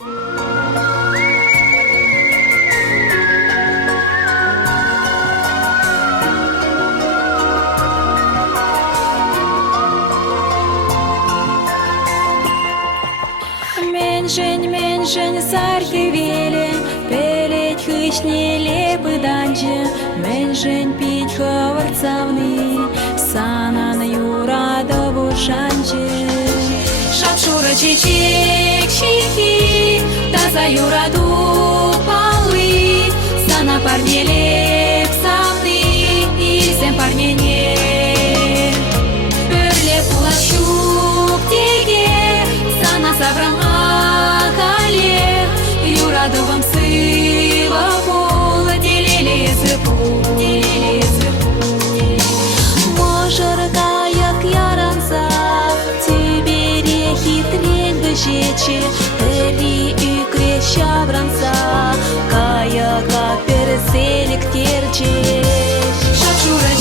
Мен сархи веле, пелет хышне лепы данче, мен жень пить хаварцавны, санан юрадову шанче. Шапшура чечек чихи, таза юраду палы, сана парнелеп савны, изем парнене. Перле пулащук теге, сана саврама. Юрадовым сыва пола делили языку. Можыркаяк яранса, тебе рехитрен гжече, эри икре щавранса, каяка перселик терче. Шапшура